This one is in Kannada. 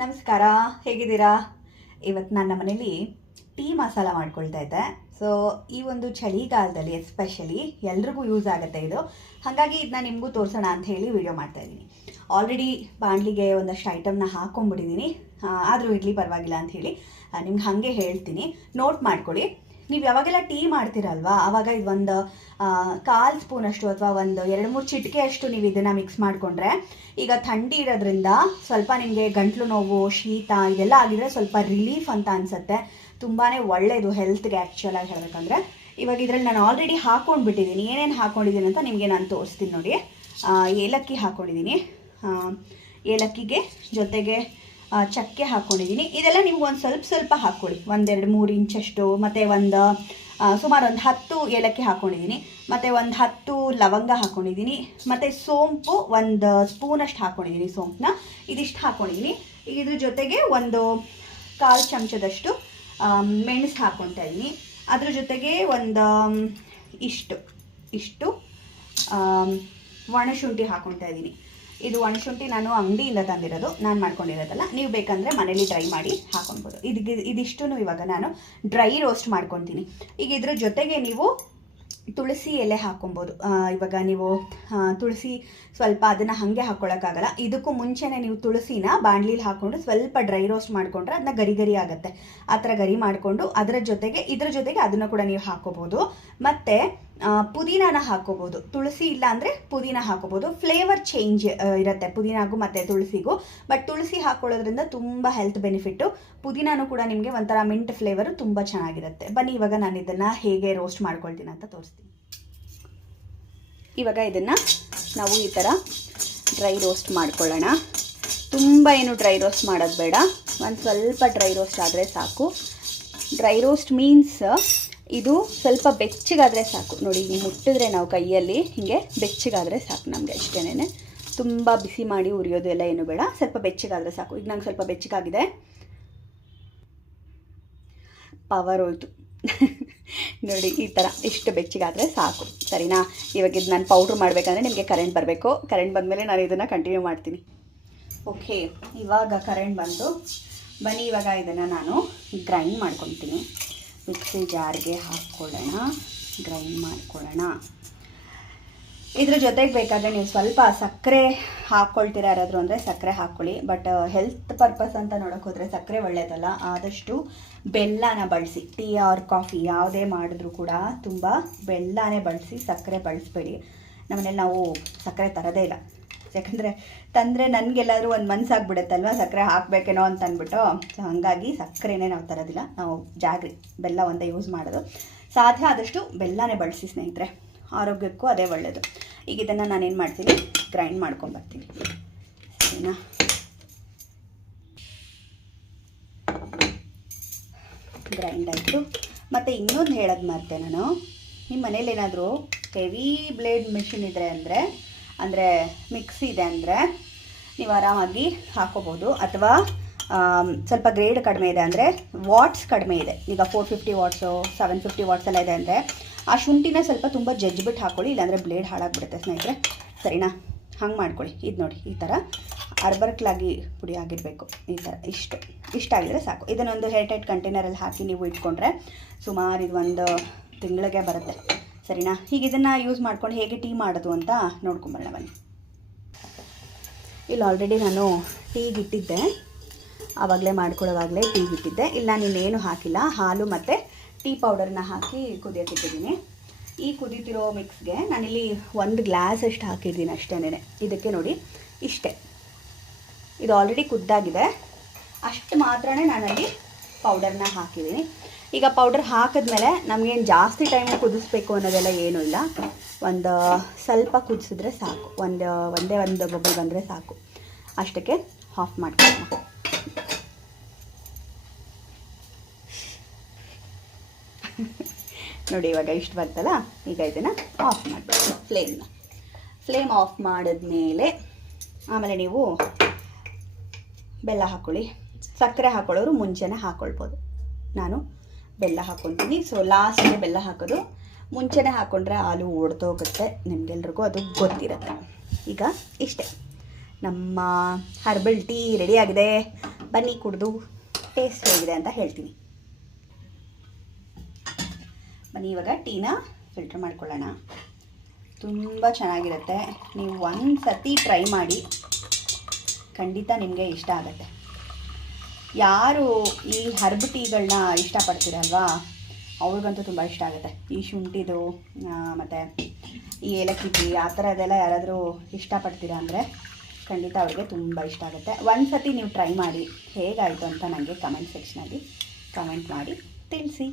ನಮಸ್ಕಾರ, ಹೇಗಿದ್ದೀರಾ? ಇವತ್ತು ನನ್ನ ಮನೇಲಿ ಟೀ ಮಸಾಲ ಮಾಡ್ಕೊಳ್ತಾ ಇದ್ದೆ. ಸೊ ಈ ಒಂದು ಚಳಿಗಾಲದಲ್ಲಿ ಎಸ್ಪೆಷಲಿ ಎಲ್ರಿಗೂ ಯೂಸ್ ಆಗುತ್ತೆ ಇದು. ಹಾಗಾಗಿ ಇದನ್ನ ನಿಮಗೂ ತೋರಿಸೋಣ ಅಂತ ಹೇಳಿ ವಿಡಿಯೋ ಮಾಡ್ತಾ ಇದ್ದೀನಿ. ಆಲ್ರೆಡಿ ಬಾಣಲಿಗೆ ಒಂದಷ್ಟು ಐಟಮ್ನ ಹಾಕೊಂಡ್ಬಿಟ್ಟಿದ್ದೀನಿ. ಆದರೂ ಇರಲಿ ಪರವಾಗಿಲ್ಲ ಅಂತ ಹೇಳಿ ನಿಮ್ಗೆ ಹಾಗೆ ಹೇಳ್ತೀನಿ. ನೋಟ್ ಮಾಡ್ಕೊಳ್ಳಿ. ನೀವು ಯಾವಾಗೆಲ್ಲ ಟೀ ಮಾಡ್ತೀರಲ್ವಾ? ಆವಾಗ ಇದು ಒಂದು ಕಾಲು ಸ್ಪೂನಷ್ಟು ಅಥವಾ ಒಂದು ಎರಡು ಮೂರು ಚಿಟಿಕೆ ಅಷ್ಟು ನೀವು ಇದನ್ನು ಮಿಕ್ಸ್ ಮಾಡಿಕೊಂಡ್ರೆ, ಈಗ ಥಂಡಿ ಇರೋದ್ರಿಂದ ಸ್ವಲ್ಪ ನಿಮಗೆ ಗಂಟ್ಲು ನೋವು, ಶೀತ ಇದೆಲ್ಲ ಆಗಿದ್ರೆ ಸ್ವಲ್ಪ ರಿಲೀಫ್ ಅಂತ ಅನಿಸುತ್ತೆ. ತುಂಬಾ ಒಳ್ಳೆಯದು ಹೆಲ್ತ್ಗೆ ಆ್ಯಕ್ಚುಲಾಗಿ ಹೇಳಬೇಕಂದ್ರೆ. ಇವಾಗ ಇದರಲ್ಲಿ ನಾನು ಆಲ್ರೆಡಿ ಹಾಕ್ಕೊಂಡ್ಬಿಟ್ಟಿದ್ದೀನಿ ಏನೇನು ಹಾಕ್ಕೊಂಡಿದ್ದೀನಿ ಅಂತ ನಿಮಗೆ ನಾನು ತೋರಿಸ್ತೀನಿ ನೋಡಿ. ಏಲಕ್ಕಿ ಹಾಕ್ಕೊಂಡಿದ್ದೀನಿ ಏಲಕ್ಕಿಗೆ ಜೊತೆಗೆ ಚಕ್ಕೆ ಹಾಕ್ಕೊಂಡಿದ್ದೀನಿ ಇದೆಲ್ಲ ನಿಮ್ಗೆ ಒಂದು ಸ್ವಲ್ಪ ಸ್ವಲ್ಪ ಹಾಕ್ಕೊಳ್ಳಿ ಒಂದೆರಡು ಮೂರು ಇಂಚಷ್ಟು, ಮತ್ತು ಒಂದು ಸುಮಾರು ಒಂದು ಹತ್ತು ಏಲಕ್ಕಿ ಹಾಕ್ಕೊಂಡಿದ್ದೀನಿ ಮತ್ತು ಒಂದು ಹತ್ತು ಲವಂಗ ಹಾಕ್ಕೊಂಡಿದ್ದೀನಿ ಮತ್ತು ಸೋಂಪು ಒಂದು ಸ್ಪೂನಷ್ಟು ಹಾಕ್ಕೊಂಡಿದ್ದೀನಿ ಸೋಂಪನ್ನ ಇದಿಷ್ಟು ಹಾಕ್ಕೊಂಡಿದ್ದೀನಿ ಈಗ ಇದ್ರ ಜೊತೆಗೆ ಒಂದು ಕಾಲು ಚಮಚದಷ್ಟು ಮೆಣಸು ಹಾಕ್ಕೊತಾ ಇದ್ದೀನಿ ಅದ್ರ ಜೊತೆಗೆ ಒಂದು, ಇಷ್ಟು ಇಷ್ಟು ಒಣಶುಂಠಿ ಹಾಕ್ಕೊತಾ ಇದ್ದೀನಿ ಇದು ಒಣಶುಂಠಿ ನಾನು ಅಂಗಡಿಯಿಂದ ತಂದಿರೋದು. ನಾನು ಮಾಡ್ಕೊಂಡಿರೋದಲ್ಲ. ನೀವು ಬೇಕಂದರೆ ಮನೇಲಿ ಡ್ರೈ ಮಾಡಿ ಹಾಕೊಳ್ಬೋದು. ಇದಕ್ಕೆ ಇದಿಷ್ಟು ಇವಾಗ ನಾನು ಡ್ರೈ ರೋಸ್ಟ್ ಮಾಡ್ಕೊತೀನಿ. ಈಗ ಇದ್ರ ಜೊತೆಗೆ ನೀವು ತುಳಸಿ ಎಲೆ ಹಾಕೊಬೋದು ಇವಾಗ ನೀವು ತುಳಸಿ ಸ್ವಲ್ಪ ಅದನ್ನು ಹಾಗೆ ಹಾಕ್ಕೊಳ್ಳೋಕ್ಕಾಗಲ್ಲ ಇದಕ್ಕೂ ಮುಂಚೆನೇ ನೀವು ತುಳಸಿನ ಬಾಣಲಿಲಿ ಹಾಕ್ಕೊಂಡು ಸ್ವಲ್ಪ ಡ್ರೈ ರೋಸ್ಟ್ ಮಾಡಿಕೊಂಡ್ರೆ ಅದನ್ನ ಗರಿ ಗರಿ ಆಗುತ್ತೆ. ಆ ಥರ ಗರಿ ಮಾಡಿಕೊಂಡು ಅದರ ಜೊತೆಗೆ, ಇದರ ಜೊತೆಗೆ ಅದನ್ನು ಕೂಡ ನೀವು ಹಾಕೋಬೋದು ಮತ್ತು ಪುದೀನಾನ ಹಾಕೋಬೋದು. ತುಳಸಿ ಇಲ್ಲ ಅಂದರೆ ಪುದೀನ ಹಾಕೋಬೋದು. ಫ್ಲೇವರ್ ಚೇಂಜ್ ಇರುತ್ತೆ ಪುದೀನಾಗೂ ಮತ್ತು ತುಳಸಿಗೂ. ಬಟ್ ತುಳಸಿ ಹಾಕೊಳ್ಳೋದ್ರಿಂದ ತುಂಬ ಹೆಲ್ತ್ ಬೆನಿಫಿಟ್ಟು ಪುದೀನಾನು ಕೂಡ ನಿಮಗೆ ಒಂಥರ ಮಿಂಟ್ ಫ್ಲೇವರು ತುಂಬ ಚೆನ್ನಾಗಿರುತ್ತೆ. ಬನ್ನಿ, ಇವಾಗ ನಾನು ಇದನ್ನು ಹೇಗೆ ರೋಸ್ಟ್ ಮಾಡ್ಕೊಳ್ತೀನಿ ಅಂತ ತೋರಿಸ್ತೀನಿ. ಇವಾಗ ಇದನ್ನು ನಾವು ಈ ಥರ ಡ್ರೈ ರೋಸ್ಟ್ ಮಾಡ್ಕೊಳ್ಳೋಣ. ತುಂಬ ಏನು ಡ್ರೈ ರೋಸ್ಟ್ ಮಾಡೋದು ಬೇಡ. ಒಂದು ಸ್ವಲ್ಪ ಡ್ರೈ ರೋಸ್ಟ್ ಆದರೆ ಸಾಕು. ಡ್ರೈ ರೋಸ್ಟ್ ಮೀನ್ಸ್ ಇದು ಸ್ವಲ್ಪ ಬೆಚ್ಚಗಾದರೆ ಸಾಕು. ನೋಡಿ ಮುಟ್ಟಿದ್ರೆ ನಾವು ಕೈಯಲ್ಲಿ ಹೀಗೆ ಬೆಚ್ಚಗಾದರೆ ಸಾಕು ನಮಗೆ ಅಷ್ಟೇನೆ ತುಂಬ ಬಿಸಿ ಮಾಡಿ ಉರಿಯೋದು ಎಲ್ಲ ಏನು ಬೇಡ. ಸ್ವಲ್ಪ ಬೆಚ್ಚಗಾದರೆ ಸಾಕು. ಈಗ ನಂಗೆ ಸ್ವಲ್ಪ ಬೆಚ್ಚಗಾಗಿದೆ. ಪವರ್ ಹೋಯ್ತು. ನೋಡಿ, ಈ ಥರ ಇಷ್ಟು ಬೆಚ್ಚಗಾದರೆ ಸಾಕು. ಸರಿನಾ? ಇವಾಗ ಇದು ನಾನು ಪೌಡ್ರ್ ಮಾಡಬೇಕಂದ್ರೆ ನಿಮಗೆ ಕರೆಂಟ್ ಬರಬೇಕು. ಕರೆಂಟ್ ಬಂದಮೇಲೆ ನಾನು ಇದನ್ನು ಕಂಟಿನ್ಯೂ ಮಾಡ್ತೀನಿ. ಓಕೆ ಇವಾಗ ಕರೆಂಟ್ ಬಂದು ಬನ್ನಿ, ಇವಾಗ ಇದನ್ನು ನಾನು ಗ್ರೈಂಡ್ ಮಾಡ್ಕೊತೀನಿ ಮಿಕ್ಸಿ ಜಾರ್ಗೆ ಹಾಕ್ಕೊಳ್ಳೋಣ. ಗ್ರೈಂಡ್ ಮಾಡ್ಕೊಳ್ಳೋಣ. ಇದ್ರ ಜೊತೆಗೆ ಬೇಕಾದರೆ ನೀವು ಸ್ವಲ್ಪ ಸಕ್ಕರೆ ಹಾಕ್ಕೊಳ್ತೀರಾ ಯಾರಾದರೂ ಅಂದರೆ ಸಕ್ಕರೆ ಹಾಕ್ಕೊಳ್ಳಿ. ಬಟ್ ಹೆಲ್ತ್ ಪರ್ಪಸ್ ಅಂತ ನೋಡೋಕೆ ಹೋದರೆ ಸಕ್ಕರೆ ಒಳ್ಳೆಯದಲ್ಲ ಆದಷ್ಟು ಬೆಲ್ಲನ ಬಳಸಿ, ಟೀ ಆರ್ ಕಾಫಿ ಯಾವುದೇ ಮಾಡಿದ್ರೂ ಕೂಡ ತುಂಬ ಬೆಲ್ಲನೇ ಬಳಸಿ ಸಕ್ಕರೆ ಬಳಸಬೇಡಿ. ನಮ್ಮನೇಲಿ ನಾವು ಸಕ್ಕರೆ ತರೋದೇ ಇಲ್ಲ. ಯಾಕಂದರೆ ತಂದರೆ ನನಗೆಲ್ಲಾದರೂ ಒಂದು ಮನಸ್ಸಾಗ್ಬಿಡುತ್ತಲ್ವ ಸಕ್ಕರೆ ಹಾಕಬೇಕೇನೋ ಅಂತ ಅಂದ್ಬಿಟ್ಟು ಸೊ ಹಾಗಾಗಿ ಸಕ್ಕರೆನೇ ನಾವು ತರೋದಿಲ್ಲ. ನಾವು ಜಾಗ್ರಿ, ಬೆಲ್ಲ ಒಂದೇ ಯೂಸ್ ಮಾಡೋದು. ಸಾಧ್ಯ ಆದಷ್ಟು ಬೆಲ್ಲನೇ ಬಳಸಿ ಸ್ನೇಹಿತರೆ. ಆರೋಗ್ಯಕ್ಕೂ ಅದೇ ಒಳ್ಳೆಯದು ಈಗ ಇದನ್ನು ನಾನೇನು ಮಾಡ್ತೀನಿ? ಗ್ರೈಂಡ್ ಮಾಡ್ಕೊಂಬರ್ತೀನಿ ಸರಿನಾ? ಗ್ರೈಂಡ್ ಆಯಿತು. ಮತ್ತು ಇನ್ನೊಂದು ಹೇಳೋದು ಮರ್ತೆ ನಾನು? ನಿಮ್ಮ ಮನೇಲಿ ಏನಾದರೂ ಹೆವಿ ಬ್ಲೇಡ್ ಮೆಷಿನ್ ಇದೆ ಅಂದರೆ ಅಂದರೆ ಮಿಕ್ಸಿ ಇದೆ ಅಂದರೆ ನೀವು ಆರಾಮಾಗಿ ಹಾಕೋಬೋದು ಅಥವಾ ಸ್ವಲ್ಪ ಗ್ರೇಡ್ ಕಡಿಮೆ ಇದೆ ಅಂದರೆ ವಾಟ್ಸ್ ಕಡಿಮೆ ಇದೆ. ಈಗ four fifty watts seven fifty watts ಎಲ್ಲ ಇದೆ ಅಂದರೆ ಆ ಶುಂಠಿನ ಸ್ವಲ್ಪ ತುಂಬ ಜಜ್ಜಿಬಿಟ್ಟು ಹಾಕ್ಕೊಳ್ಳಿ ಇಲ್ಲಾಂದರೆ ಬ್ಲೇಡ್ ಹಾಳಾಗ್ಬಿಡುತ್ತೆ ಸ್ನೇಹಿತರೆ. ಸರಿನಾ? ಹಂಗೆ ಮಾಡ್ಕೊಳ್ಳಿ. ಇದು ನೋಡಿ, ಈ ಥರ ಅರ್ಬರ್ಕ್ಲಾಗಿ ಪುಡಿ ಆಗಿರಬೇಕು. ಈ ಥರ ಇಷ್ಟು, ಇಷ್ಟ ಆಗಿದ್ರೆ ಸಾಕು. ಇದನ್ನೊಂದು ಹೇರ್ ಟೈಟ್ ಕಂಟೈನರಲ್ಲಿ ಹಾಕಿ ನೀವು ಇಟ್ಕೊಂಡ್ರೆ ಸುಮಾರು ಇದು ಒಂದು ತಿಂಗಳಿಗೆ ಬರುತ್ತೆ. ಸರಿನಾ? ಈಗ ಇದನ್ನು ಯೂಸ್ ಮಾಡ್ಕೊಂಡು ಹೇಗೆ ಟೀ ಮಾಡೋದು ಅಂತ ನೋಡ್ಕೊಂಬರೋಣ ಬನ್ನಿ. ಇಲ್ಲಿ ಆಲ್ರೆಡಿ ನಾನು ಟೀಗಿಟ್ಟಿದ್ದೆ ಆವಾಗಲೇ ಮಾಡ್ಕೊಳ್ಳೋವಾಗಲೇ ಟೀಗಿಟ್ಟಿದ್ದೆ ಇಲ್ಲ ನೀನೇನು ಹಾಕಿಲ್ಲ. ಹಾಲು ಮತ್ತು ಟೀ ಪೌಡರ್ನ ಹಾಕಿ ಕುದಿಯೋಕ್ಕಿಟ್ಟಿದ್ದೀನಿ ಈ ಕುದೀತಿರೋ ಮಿಕ್ಸ್ಗೆ ನಾನಿಲ್ಲಿ ಒಂದು ಗ್ಲಾಸ್ ಅಷ್ಟು ಹಾಕಿದ್ದೀನಿ ಅಷ್ಟೇನೆ ಇದಕ್ಕೆ ನೋಡಿ, ಇಷ್ಟೇ. ಇದು ಆಲ್ರೆಡಿ ಕುದ್ದಾಗಿದೆ. ಅಷ್ಟು ಮಾತ್ರನೇ ನಾನಲ್ಲಿ ಪೌಡರ್ನ ಹಾಕಿದ್ದೀನಿ ಈಗ ಪೌಡರ್ ಹಾಕಿದ್ಮೇಲೆ ನಮಗೇನು ಜಾಸ್ತಿ ಟೈಮ್ ಕುದಿಸ್ಬೇಕು ಅನ್ನೋದೆಲ್ಲ ಏನೂ ಇಲ್ಲ. ಒಂದು, ಸ್ವಲ್ಪ ಕುದಿಸಿದ್ರೆ ಸಾಕು. ಒಂದು, ಒಂದೇ ಒಂದು ಬೊಬ್ಬೆ ಬಂದರೆ ಸಾಕು. ಅಷ್ಟಕ್ಕೆ ಆಫ್ ಮಾಡ್ಕೊಳ್ಳೋಣ ನೋಡಿ, ಇವಾಗ ಇಷ್ಟು ಬರ್ತಲ್ಲ? ಈಗ ಇದನ್ನು ಆಫ್ ಮಾಡಬೇಕು. ಫ್ಲೇಮ್ನ ಫ್ಲೇಮ್ ಆಫ್ ಮಾಡಿದ್ಮೇಲೆ ಆಮೇಲೆ ನೀವು ಬೆಲ್ಲ ಹಾಕ್ಕೊಳ್ಳಿ ಸಕ್ಕರೆ ಹಾಕೊಳ್ಳೋರು ಮುಂಚೆನೇ ಹಾಕ್ಕೊಳ್ಬೋದು ನಾನು ಬೆಲ್ಲ ಹಾಕೊತೀನಿ. ಸೊ ಲಾಸ್ಟಿಗೆ ಬೆಲ್ಲ ಹಾಕೋದು. ಮುಂಚೆನೇ ಹಾಕ್ಕೊಂಡ್ರೆ ಹಾಲು ಒಡೆದೋಗುತ್ತೆ. ನಿಮಗೆಲ್ರಿಗೂ ಅದು ಗೊತ್ತಿರುತ್ತೆ. ಈಗ ಇಷ್ಟೇ. ನಮ್ಮ ಹರ್ಬಲ್ ಟೀ ರೆಡಿಯಾಗಿದೆ ಬನ್ನಿ ಕುಡಿದು ಟೇಸ್ಟ್ ಹೇಗಿದೆ ಅಂತ ಹೇಳ್ತೀನಿ. ಬನ್ನಿ, ಇವಾಗ ಟೀನ ಫಿಲ್ಟರ್ ಮಾಡ್ಕೊಳ್ಳೋಣ. ತುಂಬ ಚೆನ್ನಾಗಿರುತ್ತೆ. ನೀವು ಒಂದು ಸತಿ ಟ್ರೈ ಮಾಡಿ ಖಂಡಿತ ನಿಮಗೆ ಇಷ್ಟ ಆಗುತ್ತೆ. ಯಾರು ಈ ಹರ್ಬ್ ಟೀಗಳನ್ನ ಇಷ್ಟಪಡ್ತೀರಲ್ವಾ? ಅವ್ರಿಗಂತೂ ತುಂಬ ಇಷ್ಟ ಆಗುತ್ತೆ. ಈ ಶುಂಠಿದು ಮತ್ತು ಈ ಏಲಕ್ಕಿ ಟೀ ಆ ಥರದ್ದೆಲ್ಲ ಯಾರಾದರೂ ಇಷ್ಟಪಡ್ತೀರಾ ಅಂದರೆ ಖಂಡಿತ ಅವ್ರಿಗೆ ತುಂಬ ಇಷ್ಟ ಆಗುತ್ತೆ. ಒಂದು ಸತಿ ನೀವು ಟ್ರೈ ಮಾಡಿ ಹೇಗಾಯಿತು ಅಂತ ನನಗೆ ಕಮೆಂಟ್ ಸೆಕ್ಷನಲ್ಲಿ ಕಮೆಂಟ್ ಮಾಡಿ ತಿಳಿಸಿ.